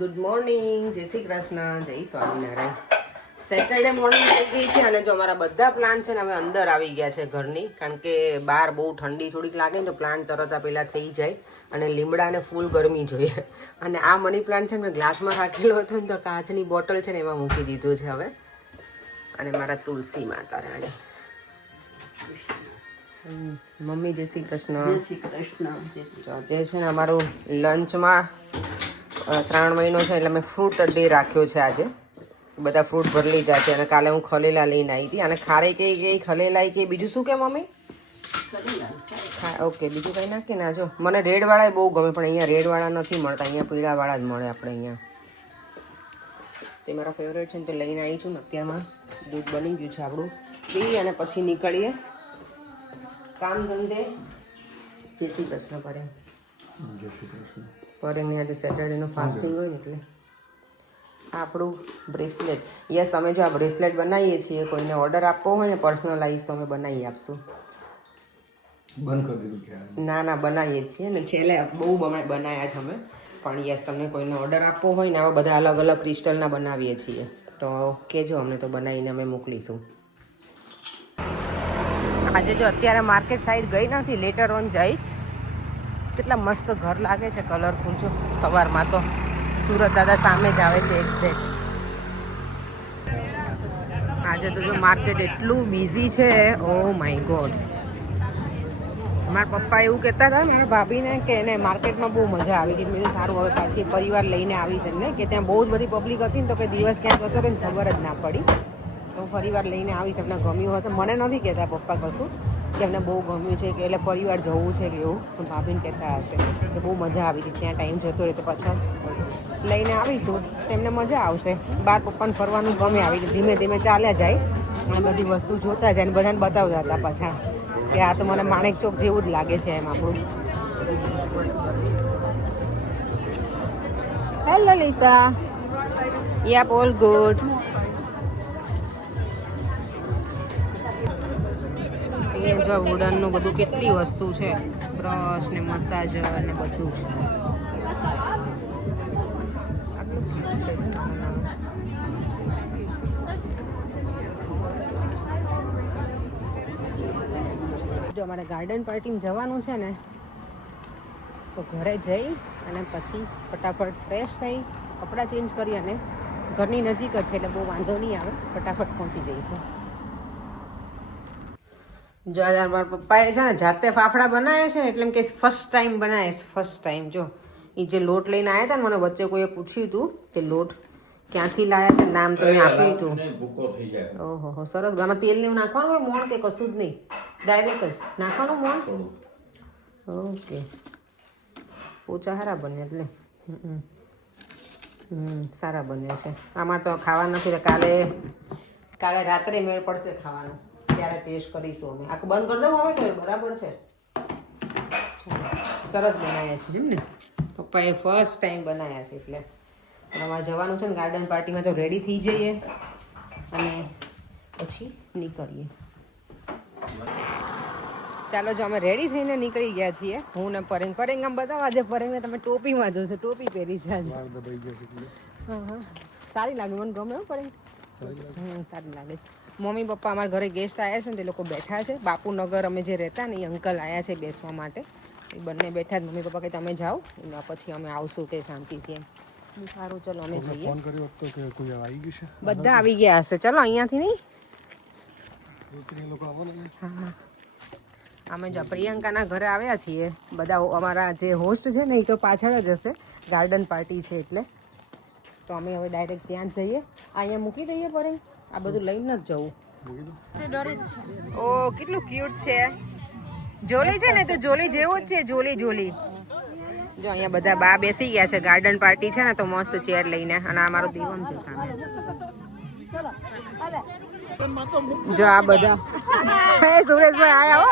Good morning, જય શ્રી કૃષ્ણ, જય Swaminarayan. Saturday morning થઈ ગઈ છે અને જો અમારા બધા પ્લાન્ટ છે ને હવે અંદર આવી ગયા છે ઘરની, કારણ કે બહાર બહુ ઠંડી થોડીક લાગે ને તો પ્લાન્ટ તરત પેલા થઈ જાય અને લીમડાને ફૂલ ગરમી જોઈએ. અને આ મની પ્લાન્ટ છે ને મેં ગ્લાસમાં રાખેલો હતો ને તો કાચની બોટલ છે ને એમાં મૂકી દીધું છે હવે. અને મારા તુલસી માતા રાણી. મમ્મી જય શ્રી કૃષ્ણ. જય શ્રી કૃષ્ણ. જે છે ને અમારું લંચમાં શ્રાવણ મહિનો છે એટલે મેં ફ્રૂટ ડે રાખ્યો છે આજે. બધા ફ્રૂટ ભરી લીધા છે અને કાલે હું ખલેલા લઈને આવી હતી. અને ખારે કઈ ખલેલા કે બીજું શું કે મમ્મી? ઓકે, બીજું કંઈ નાખી ના. જો મને રેડવાળા બહુ ગમે પણ અહીંયા રેડવાળા નથી મળતા, અહીંયા પીળાવાળા જ મળે આપણે અહીંયા. તે મારા ફેવરેટ છે ને તે લઈને આવી છું. અત્યારમાં દૂધ બની ગયું છે આપણું, પી અને પછી નીકળીએ કામ ધંધે. જય શ્રી કૃષ્ણ. પરે જય શ્રી કૃષ્ણ. પરેની આજે સેટરડેનો ફાસ્ટિંગ હોય ને એટલે આપણું બ્રેસલેટ. યસ, અમે જો આ બ્રેસલેટ બનાવીએ છીએ, કોઈને ઓર્ડર આપવો હોય ને પર્સનલાઇઝ તો અમે બનાવી આપશું. બંધ કરી દીધું કે ના બનાવીએ જ છીએ ને, છેલ્લે બહુ બનાવ્યા છે અમે. પણ યસ, તમને કોઈને ઓર્ડર આપવો હોય ને આવા બધા અલગ અલગ ક્રિસ્ટલના બનાવીએ છીએ તો કહેજો અમને, તો બનાવીને અમે મોકલીશું. આજે જો અત્યારે માર્કેટ સાઈડ ગઈ નથી, લેટર ઓન જઈશ. કેટલા મસ્ત ઘર લાગે છે, કલરફુલ. જો સવારમાં તો સુરત દાદા સામે જ આવે છે એક્ઝેક્ટ. આજે તો જો માર્કેટ એટલું બિઝી છે, ઓ માય ગોડ. મારા પપ્પા એવું કહેતા હતા મારા ભાભીને કે એને માર્કેટમાં બહુ મજા આવી હતી. મેં સારું, હવે પાછી પરિવાર લઈને આવી છે ને, કે ત્યાં બહુ જ બધી પબ્લિક હતી ને તો કે દિવસ ક્યાં જતો રહે ને ખબર જ ના પડી. તો પરિવાર લઈને આવી છે. એમને ગમ્યું હશે, મને નથી કહેતા પપ્પા કશું કે એમને બહુ ગમ્યું છે કે એટલે પરિવાર જવું છે કે એવું, પણ ભાભીને કહેતા હશે કે બહુ મજા આવી હતી. ત્યાં ટાઈમ જતો રહે તો પાછા લઈને આવીશું, તેમને મજા આવશે. બાર પપ્પાને ફરવાનું ગમે, આવી ધીમે ધીમે ચાલ્યા જાય અને બધી વસ્તુ જોતા જાય ને બધાને બતાવતા હતા પાછા કે આ તો મને માણેક ચોક જેવું જ લાગે છે એમ આપણું. Hello Lisa. Yup, all good. અહીંયા જો વુડનનું બધું કેટલી વસ્તુ છે, બ્રશ ને મસાજર ને બધું જ. જો અમારે ગાર્ડન પાર્ટીમાં જવાનું છે ને તો ઘરે જઈ અને પછી ફટાફટ ફ્રેશ થઈ કપડાં ચેન્જ કરી અને ઘરની નજીક જ છે એટલે બહુ વાંધો નહીં આવે, ફટાફટ પહોંચી જઈશું. જો આજે મારા પપ્પાએ છે ને જાતે ફાફડા બનાવ્યા છે ને એટલે એમ કે ફર્સ્ટ ટાઈમ બનાવે છે, ફર્સ્ટ ટાઈમ. જો એ જે લોટ લઈને આવ્યા હતા ને, મને વચ્ચે કોઈએ પૂછ્યું હતું કે લોટ ક્યાંથી લાયા છે, નામ તો મેં આપ્યું હતું. ઓહો, સરસ. આમાં તેલ ને એવું નાખવાનું હોય મોણ કે કશું જ નહીં, ડાયરેક્ટ જ નાખવાનું મોણ? ઓકે, પોચા સારા બને એટલે સારા બને છે. આમાં તો ખાવા નથી, કાલે રાત્રે મેળ પડશે ખાવાનું, ત્યારે ટેસ્ટ કરીશું અમે. આખું બંધ કરી દઉં હવે તો બરાબર છે. સરસ બનાવ્યા છે એમ ને, પપ્પાએ ફર્સ્ટ ટાઈમ બનાવ્યા છે એટલે. અમારે જવાનું છે ને ગાર્ડન પાર્ટીમાં, તો રેડી થઈ જઈએ અને પછી નીકળીએ. ચાલો, જો અમે રેડી થઈને નીકળી ગયા છીએ, હું ને પરેંગ. પરેંગ આમ બતાવો, આજે પરેંગને તમે ટોપીમાં જોશો, ટોપી પહેરી છે આજે. હા, સારી લાગે, મને ગમે હો પરેંગ. સારી લાગે છે. મમ્મી પપ્પા અમારા ઘરે ગેસ્ટ આવ્યા છે ને તે લોકો બેઠા છે. બાપુનગર અમે જે રહેતા ને એ અંકલ આવ્યા છે બેસવા માટે, એ બંને બેઠા જ. મમ્મી પપ્પા કે તમે જાઓ પછી અમે આવશું કે શાંતિથી એમ. સારું, ચલો અમે જઈએ. ફોન કર્યો હતો કે કોઈ આવી ગયું છે? બધા આવી ગયા હશે. ચલો, અહીંયાથી નહીં. હા, અમે જો પ્રિયંકાના ઘરે આવ્યા છીએ બધા. અમારા જે હોસ્ટ છે ને એ તો પાછળ જ હશે, ગાર્ડન પાર્ટી છે એટલે. તો અમે હવે ડાયરેક્ટ ત્યાં જ જઈએ. અહીંયા મૂકી દઈએ પરે, આ બધું લઈને જ જવું. ઓ કેટલું ક્યુટ છે, જોલી છે ને, તો જોલી જેવું જ છે. જોલી જો અહીંયા બધા બા બેસી ગયા છે. ગાર્ડન પાર્ટી છે ને તો મસ્ત ચેર લઈને. અને આ મારો દીવમ છે સામે. જો આ બધા સુરેશભાઈ આયા હો.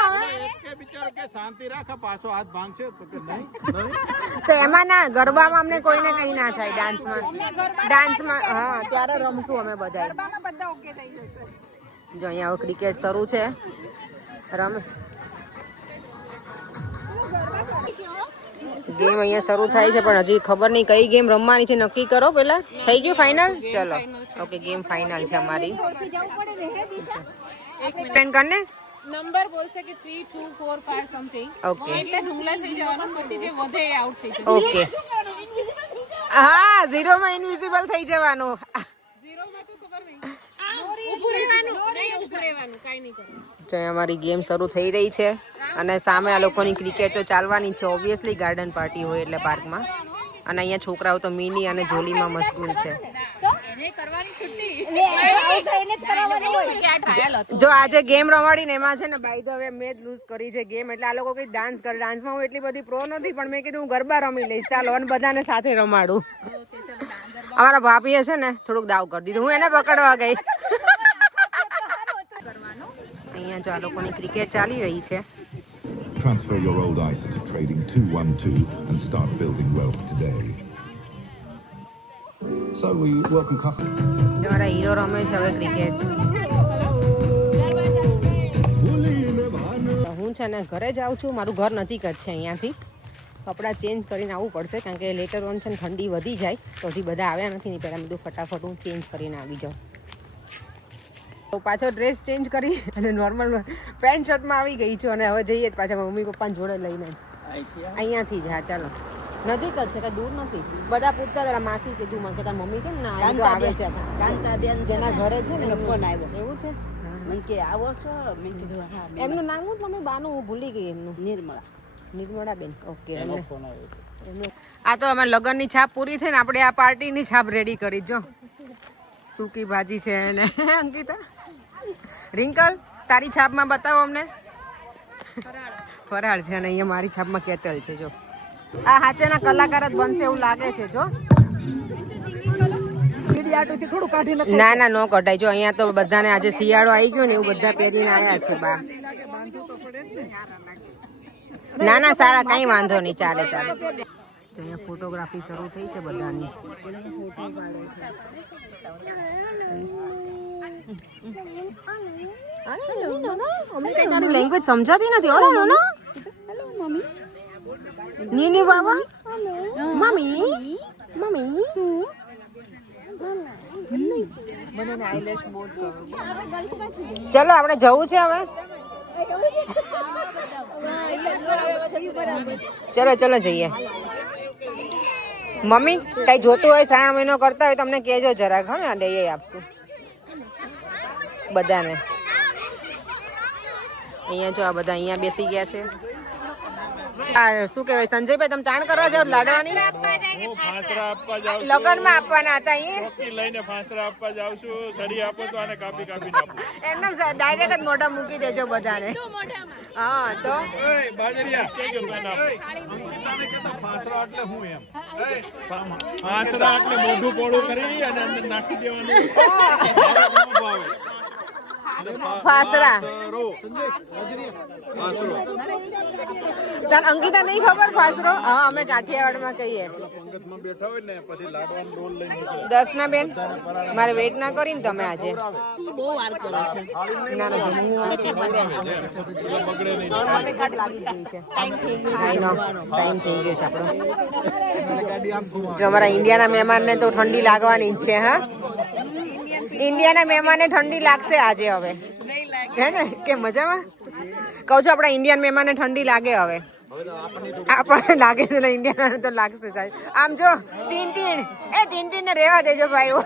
શાંતિ રાખે, પાછો હાથ ભાંગશે તો એમાં ના, ગરબામાં અમને કોઈને કઈ ના થાય. ડાન્સમાં હા, ત્યારે રમશું અમે બધા. જો અહીંયા હવે ક્રિકેટ શરૂ છે, રમે. ગેમ અહીંયા શરૂ થાય છે પણ હજી ખબર નહીં કઈ ગેમ રમવાની છે નક્કી કરો પેલા. થઈ ગયું ફાઇનલ? ચલો ઓકે ગેમ ફાઇનલ છે અમારી. પેન કરને નંબર બોલશે કે 3 2 4 5 સમથિંગ ઓકે એટલે હુમલા થઈ જવાનું પછી જે વધે એ આઉટ થઈ જશે. ઓકે હા 0 માં ઇનવિઝિબલ થઈ જવાનું. 0 માં તો ખબર નહીં ઊભું રહેવાનું નહીં ઊભું રહેવાનું કાઈ નહીં કરવાનું. તો અમારી ગેમ શરૂ થઈ રહી છે અને સામે આ લોકોની ક્રિકેટ તો ચાલવાની છે ઓબ્વિયસલી ગાર્ડન પાર્ટી હોય એટલે પાર્કમાં. અને અહીંયા છોકરાઓ તો મિની અને જોલીમાં મશગુલ છે. જે કરવાની છુટ્ટી જો આજે ગેમ રમાડીને એમાં છે ને બાય ધ વે મેં જ લૂઝ કરી છે ગેમ. એટલે આ લોકો કઈ ડાન્સ કરે. ડાન્સમાં હું એટલી બધી પ્રો નથી પણ મેં કીધું હું ગરબા રમી લઈશ ચાલો અને બધાને સાથે રમાડું. અમારા ભાભીએ છે ને થોડુંક દાવ કરી દીધું. હું એને પકડવા ગઈ. અહીંયા જો આ લોકોની ક્રિકેટ ચાલી રહી છે. Transfer your old ISA to Trading 212 and start building wealth today. So we welcome customers. તમારા હીરો રમે છે હવે ક્રિકેટ. હું છે ને ઘરે જાઉં છું. મારું ઘર નજીક જ છે અહીંયાથી. કપડાં ચેન્જ કરીને આવવું પડશે કારણ કે લેટર ઓન છે ને ઠંડી વધી જાય તો હજી બધા આવ્યા નથી ને પહેલાં બધું ફટાફટ હું ચેન્જ કરીને આવી જાઉં. તો પાછો ડ્રેસ ચેન્જ કરી અને નોર્મલ પેન્ટ શર્ટમાં આવી ગઈ છું અને હવે જઈએ પાછા મમ્મી પપ્પાને જોડે લઈને જ અહીંયાથી જ. હા ચાલો નજીક જ છે કઈ દૂર નથી. બધા પૂછતા હતા માસી કીધું મને કે તાર મમ્મી કેમ ના આવી તો આવે છે જેના ઘરે છે ને ફોન આવ્યો એવું છે મને કે આવો છો મેં કીધું હા. એમનું નામ હું તમે બાનું હું ભૂલી ગઈ એમનું. નિર્મળા બેન ઓકે. આ તો અમારે લગ્નની છાપ પૂરી થઈ ને આપણે આ પાર્ટીની છાપ રેડી કરી જો. સૂકી ભાજી છે ને અંકિતા રિંકલ તારી છાપમાં બતાવો અમને. ફરાળ છે અને અહીંયા મારી છાપમાં કેટલ છે જો. આ હાચેના કલાકાર જ બનશે એવું લાગે છે જો. ના ના નો કઢાય જો. અહીંયા તો બધાને આજે શિયાળો આવી ગયો ને એવું બધા પહેરીને આવ્યા છે બા. ના ના સારા કઈ વાંધો નહીં ચાલે ચાલે. અહીંયા ફોટોગ્રાફી શરૂ થઈ છે બધાની. લેંગ્વેજ સમજાતી નથી. ઓલો નો નો નીની બાબા મમ્મી મમ્મી ચલો આપણે જવું છે હવે. ચલો ચલો જઈએ. મમ્મી કઈ જોતું હોય 3 મહિનો કરતા હોય તમને કહેજો જરાક. હા ને લઈ આપશું બધાને. અહીંયા જો આ બધા અહીંયા બેસી ગયા છે. શું કહેવાય સંજયભાઈ તમે તાણ કરવા જાવ લાડવાની લગનમાં આપવાના હતા એમને ડાયરેક્ટ જ મોઢા મૂકી દેજો બધાને. હા તો મોઢું પોળું કરી અને અંદર નાખી દેવાનું. ફાસરા અંકિતા નહીં ખબર ફાસરો? હા અમે કાઠિયાવાડમાં કહીએ. દર્શના બેન મારે વેઇટ ના કરીને તમે આજે બહુ વાર કરો છો. ના ના જમવું ટાઈમ થઈ ગયો છે આપણો. જો અમારા ઇન્ડિયાના મહેમાનને તો ઠંડી લાગવાની જ છે. હા ઇન્ડિયાના મહેમાનને ઠંડી લાગશે આજે હવે હે ને કે મજામાં કહું છું. આપણા ઇન્ડિયન મહેમાનને ઠંડી લાગે હવે. આપણને લાગે છે ને ઇન્ડિયાને તો લાગશે સાહેબ. આમ જો ટીન ને રહેવા દેજો ભાઈ.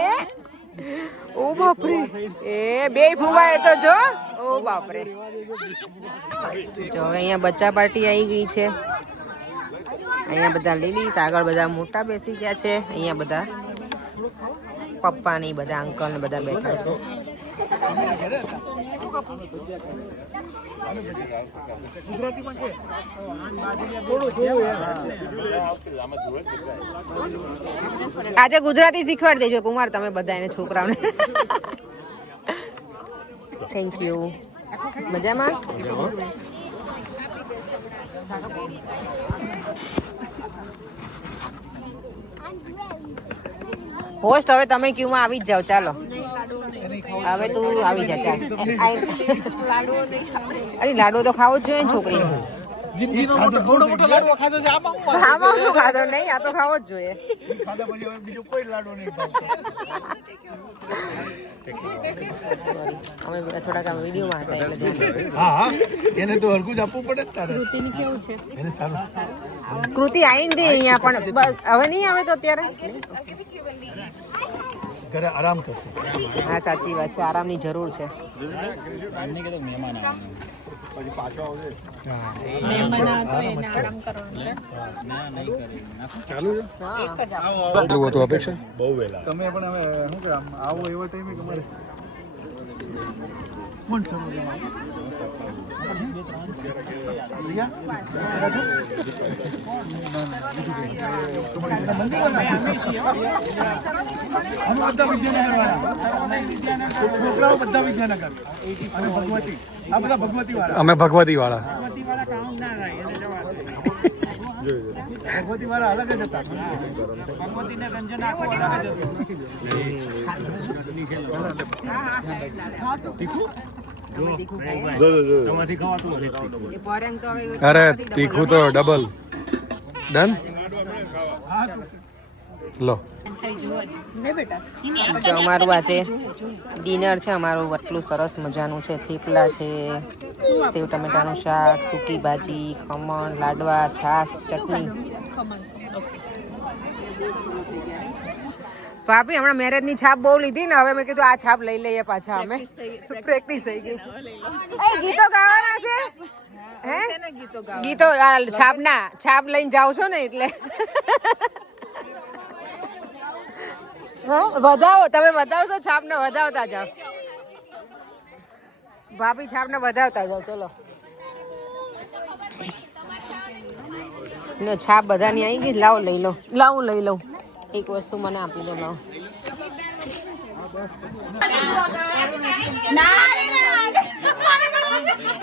એ ઓ બાપરે એ બે ફૂવાય તો જો. ઓ બાપરે જો હવે અહીંયા બચ્ચા પાર્ટી આવી ગઈ છે. અહીંયા બધા લેડીઝ આગળ બધા મોટા બેસી ગયા છે. અહીંયા બધા પપ્પા ની બધા અંકલ ને બધા બેઠા છે. આજે ગુજરાતી શીખવાડી દેજો કુમાર તમે બધા એને છોકરાઓને. Thank you. મજામાં હોસ્ટ હવે તમે ક્યુમાં આવી જ જાઓ. ચાલો હવે તું આવી જા. ચાલ અરે લાડુ તો ખાવો જ જોઈએ ને છોકરી. જિંદગીનો મોટો લાડવો ખાધો છે આમાં હું આમાં શું ખાધો નહીં આ તો ખાવો જ જોઈએ ખાધા પછી હવે બીજો કોઈ લાડવો નહીં સોરી અમે થોડાક આમ વિડીયોમાં હતા એટલે ધ્યાન હા એને તો હરકું જ આપવું પડે તારે એને સારું કૃતિ આવીને ગઈ અહીંયા પણ બસ હવે નહીં આવે તો અત્યારે ઘરે આરામ કરશે હા સાચી વાત છે આરામની જરૂર છે પછી પાછો આવશે અપેક્ષા બહુ વહેલા તમે પણ હવે શું કે આવો એવો ટાઈમે તમારે કોણ છો બધા વિદ્યાનગર અને ભગવતી આ બધા ભગવતી વાળા અમે ભગવતી વાળા ભગવતી વાળા અલગ જ હતા અરે તીખું તો ડબલ ડન લો તો અમારું આજે ડિનર છે અમારું આટલું સરસ મજાનું છે થેપલા છે સેવ ટમેટાનું શાક સૂકી ભાજી ખમણ લાડવા છાશ ચટણી ભાભી હમણાં મેરેજની છાપ બહુ લીધી ને હવે મેં કીધું આ છાપ લઈ લઈએ પાછા અમે પ્રેક્ટિસ થઈ ગઈ છે એ ગીતો ગાવાના છે હે ગીતો છાપ લઈને જાવ છો ને એટલે વધાવો તમે વધાવશો છાપ ને વધાવતા જાઓ ભાભી છાપ ને વધાવતા જાઓ ચલો ને છાપ બધાની આવી ગઈ લાવો લઈ લો લાવું લઈ લઉં એક વસ્તુ મને આપી દો લાવો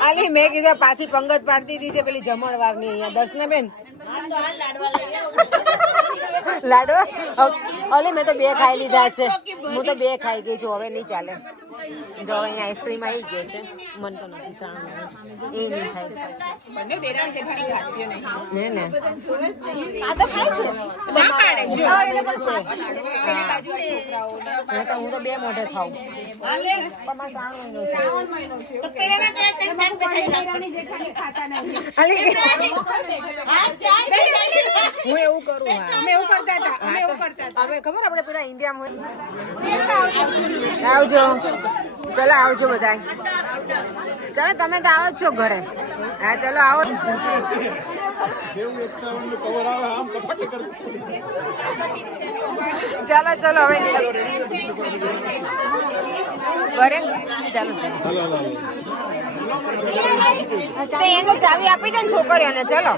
આલી મેં કીધું પાછી પંગત પાડતી હતી છે પેલી જમણવારની અહીંયા દર્શનાબેન લાડવા અલી મેં તો 2 ખાઈ લીધા છે હું તો 2 ખાઈ ગઈ છું હવે નહીં ચાલે જો અહીંયા આઈસ્ક્રીમ આવી ગયો છે મન તો નથી સારું એ નહીં ખાઈ હે ને હું તો 2 મોઢે ખાઉં હું એવું કરું હવે ખબર આપણે પેલા ઇન્ડિયામાં આવજો ચલો આવજો બધા ચાલો તમે તો આવો જ છો ઘરે હા ચલો આવો ચાલો ચલો હવે ઘરે ચાલો તો એને ચાવી આપી દે ને છોકરીઓને ચલો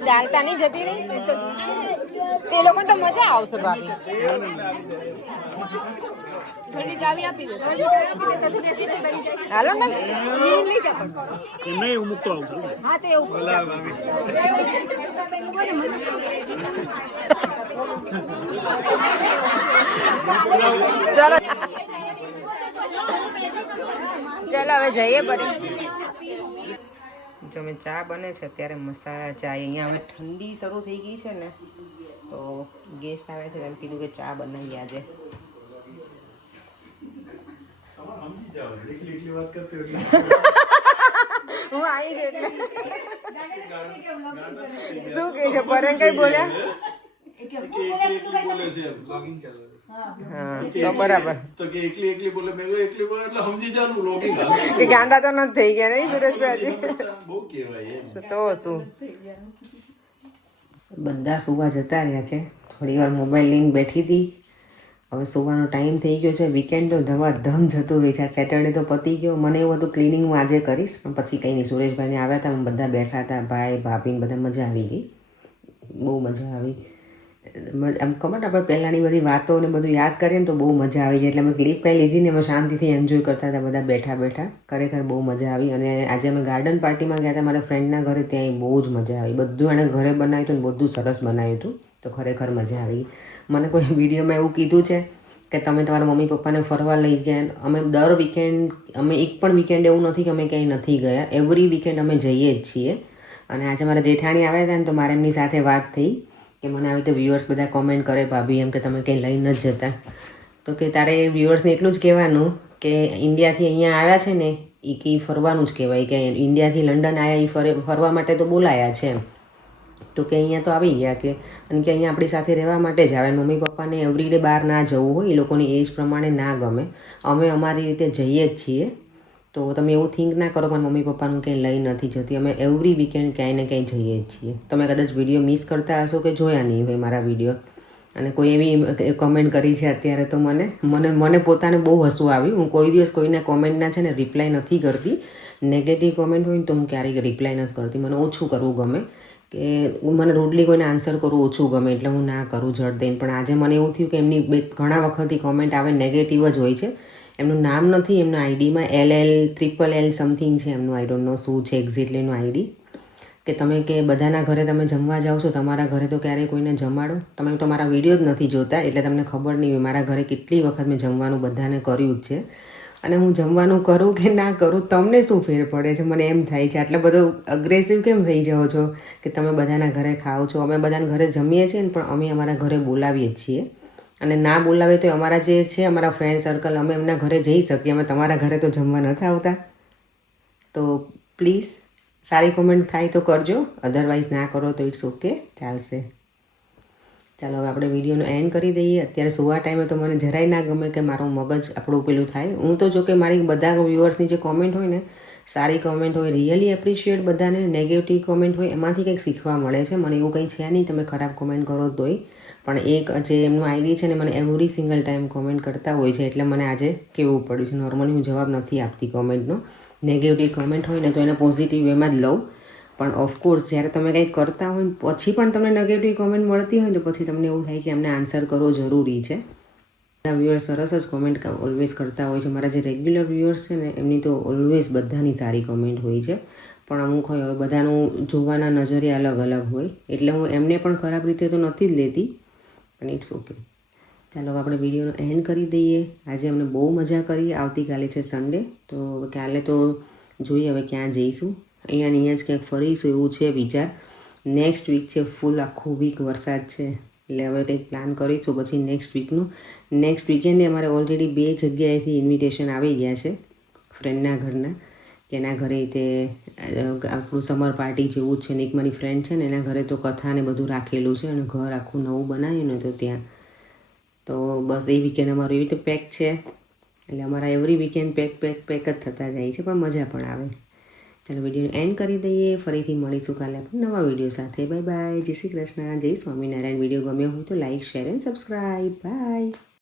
ચાલતા નહીં જતી રહી તે લોકો તો મજા આવશે ભાભી હાલો ને નહીં હું મૂકતો આવું છું હા તો એવું ચાલો હવે જઈએ બરે જો મેં ચા બને છે અત્યારે મસાલા ચા અહીંયા હવે ઠંડી શરૂ થઈ ગઈ છે ને તો ગેસ્ટ આવે છે એમ કીધું કે ચા બનાવી આજે હું આવી છે એટલે શું કે છે પરેન કઈ બોલ્યા હા તો બરાબર કે ગાંડા તો નથી થઈ ગયા નહીં સુરેશભાઈ તો શું બધા સુવા જતા રહ્યા છે થોડી વાર મોબાઈલ લઈને બેઠી હતી હવે સુવાનો ટાઈમ થઈ ગયો છે વીકેન્ડ તો ધમ જતું રહી છે સેટરડે તો પતી ગયો મને એવું હતું ક્લિનિંગ હું આજે કરીશ પણ પછી કંઈ નહીં સુરેશભાઈને આવ્યા હતા બધા બેઠા હતા ભાઈ ભાભીને બધા મજા આવી ગઈ બહુ મજા આવી આમ ખબર આપણે પહેલાંની બધી વાતો ને બધું યાદ કરીએ ને તો બહુ મજા આવી જાય એટલે અમે ક્લિપ કંઈ લીધી ને અમે શાંતિથી એન્જોય કરતા હતા બધા બેઠા બેઠા ખરેખર બહુ મજા આવી અને આજે અમે ગાર્ડન પાર્ટીમાં ગયા હતા મારા ફ્રેન્ડના ઘરે ત્યાં બહુ જ મજા આવી બધું એણે ઘરે બનાવ્યું હતું ને બધું સરસ બનાવ્યું હતું તો ખરેખર મજા આવી મને કોઈ વિડીયોમાં એવું કીધું છે કે તમે તમારા મમ્મી પપ્પાને ફરવા લઈ ગયા. અમે દર વીકેન્ડ અમે એક પણ વીકેન્ડ એવું નથી કે અમે ક્યાંય નથી ગયા. એવરી વીકેન્ડ અમે જઈએ જ છીએ. અને આજે મારા જેઠાણી આવ્યા હતા ને તો મારે એમની સાથે વાત થઈ કે મને આવી રીતે વ્યુઅર્સ બધા કોમેન્ટ કરે ભાભી એમ કે તમે કંઈ લઈ નથી જતા. તો કે તારે વ્યુઅર્સને એટલું જ કહેવાનું કે ઇન્ડિયાથી અહીંયા આવ્યા છે ને એ કે ફરવાનું જ કહેવાય કે ઇન્ડિયાથી લંડન આવ્યા એ ફરવા માટે તો બોલાયા છે એમ. તો કે અહીંયા તો આવી ગયા કે અને કે અહીંયા આપણી સાથે રહેવા માટે જ આવે. મમ્મી પપ્પાને એવરીડે બહાર ના જવું હોય એ લોકોની એજ પ્રમાણે ના ગમે. અમે અમારી રીતે જઈએ જ છીએ. તો તમે એવું થિંક ના કરો કે મમ્મી પપ્પાનું કંઈ લઈ નથી જતી. અમે એવરી વીકેન્ડ ક્યાંય ને ક્યાંય જઈએ જ છીએ. તમે કદાચ વિડીયો મિસ કરતા હશો કે જોયા નહીં હોય મારા વિડીયો. અને કોઈ એવી કોમેન્ટ કરી છે અત્યારે તો મને પોતાને બહુ હસવું આવ્યું. હું કોઈ દિવસ કોઈને કોમેન્ટના છે ને રિપ્લાય નથી કરતી. નેગેટિવ કોમેન્ટ હોય ને તો હું ક્યારેય રિપ્લાય નથી કરતી. મને ઓછું કરવું ગમે કે મને રૂડલી કોઈને આન્સર કરવું ઓછું ગમે એટલે હું ના કરું ઝટ દઈને. પણ આજે મને એવું થયું કે એમની ઘણા વખતથી કોમેન્ટ આવે નેગેટિવ જ હોય છે. એમનું નામ નથી એમના આઈડીમાં LL સમથિંગ છે એમનું. આઈ ડોન્ટ નો શું છે એક્ઝેક્ટલી એનું આઈડી. કે તમે કે બધાના ઘરે તમે જમવા જાઓ છો, તમારા ઘરે તો ક્યારેય કોઈને જમાડો. તમે તો મારા વિડીયો જ નથી જોતા એટલે તમને ખબર નહીં હોય મારા ઘરે કેટલી વખત મેં જમવાનું બધાને કર્યું જ છે. અને હું જમવાનું કરું કે ના કરું તમને શું ફેર પડે છે મને એમ થાય છે. આટલો બધો અગ્રેસિવ કેમ થઈ જાઓ છો કે તમે બધાના ઘરે ખાઓ છો. અમે બધાના ઘરે જમીએ છીએ ને પણ અમે અમારા ઘરે બોલાવીએ જ છીએ. અને ના બોલાવે તો અમારા જે છે અમારા ફ્રેન્ડ સર્કલ અમે એમના ઘરે જઈ શકીએ. અમે તમારા ઘરે તો જમવા નથી આવતા. તો પ્લીઝ સારી કોમેન્ટ થાય તો કરજો, અધરવાઇઝ ના કરો તો ઇટ્સ ઓકે, ચાલશે. ચાલો હવે આપણે વિડીયોનો એન્ડ કરી દઈએ. અત્યારે સુવા ટાઈમે તો મને જરાય ના ગમે કે મારું મગજ આપણું પેલું થાય. હું તો જો કે મારી બધા વ્યુઅર્સની જે કોમેન્ટ હોય ને સારી કોમેન્ટ હોય, રિયલી એપ્રિશિએટ બધાને. નેગેટિવ કોમેન્ટ હોય એમાંથી કંઈક શીખવા મળે છે. મને એવું કંઈ છે નહીં તમે ખરાબ કોમેન્ટ કરો તોય. પણ એક જે એમનું આઈડી છે ને મને એવરી સિંગલ ટાઈમ કોમેન્ટ કરતા હોય છે એટલે મને આજે કહેવું પડ્યું છે. નોર્મલી હું જવાબ નથી આપતી કોમેન્ટનો. નેગેટિવ કોમેન્ટ હોય ને તો એને પોઝિટિવ વેમાં જ લઉં. પણ ઓફકોર્સ જ્યારે તમે કંઈક કરતા હોય પછી પણ તમને નેગેટિવ કોમેન્ટ મળતી હોય તો પછી તમને એવું થાય કે એમને આન્સર કરવો જરૂરી છે. બધા વ્યુઅર્સ સરસ જ કોમેન્ટ ઓલવેઝ કરતા હોય છે. મારા જે રેગ્યુલર વ્યુઅર્સ છે ને એમની તો ઓલવેઝ બધાની સારી કોમેન્ટ હોય છે. પણ અમુક હોય હવે બધાનું જોવાના નજરે અલગ અલગ હોય એટલે હું એમને પણ ખરાબ રીતે તો નથી જ લેતી. પણ ઇટ્સ ઓકે. ચાલો હવે આપણે વિડીયોનો એન્ડ કરી દઈએ. આજે અમને બહુ મજા કરી. આવતીકાલે છે સન્ડે તો કાલે તો જોઈએ હવે ક્યાં જઈશું. અહીંયા જ ક્યાંક ફરીશું એવું છે વિચાર. નેક્સ્ટ વીક છે ફૂલ આખું વીક વરસાદ છે એટલે હવે કંઈક પ્લાન કરીશું પછી નેક્સ્ટ વીકનું. નેક્સ્ટ વીકેન્ડે અમારે ઓલરેડી 2 જગ્યાએથી ઇન્વિટેશન આવી ગયા છે ફ્રેન્ડના ઘરના કે એના ઘરે તે આપણું સમર પાર્ટી જેવું જ છે. ને એક મારી ફ્રેન્ડ છે ને એના ઘરે તો કથા ને બધું રાખેલું છે અને ઘર આખું નવું બનાવ્યું ને તો ત્યાં તો બસ એ વીકેન્ડ અમારું એવી રીતે પેક છે. એટલે અમારા એવરી વીકેન્ડ પેક જ થતા જાય છે પણ મજા પણ આવે. ચાલો વિડીયોને એન્ડ કરી દઈએ. ફરીથી મળીશું કાલે આપણે નવા વિડીયો સાથે. Bye bye. જય શ્રી કૃષ્ણ, જય સ્વામિનારાયણ. વિડીયો ગમ્યો હોય તો like, share and subscribe. By.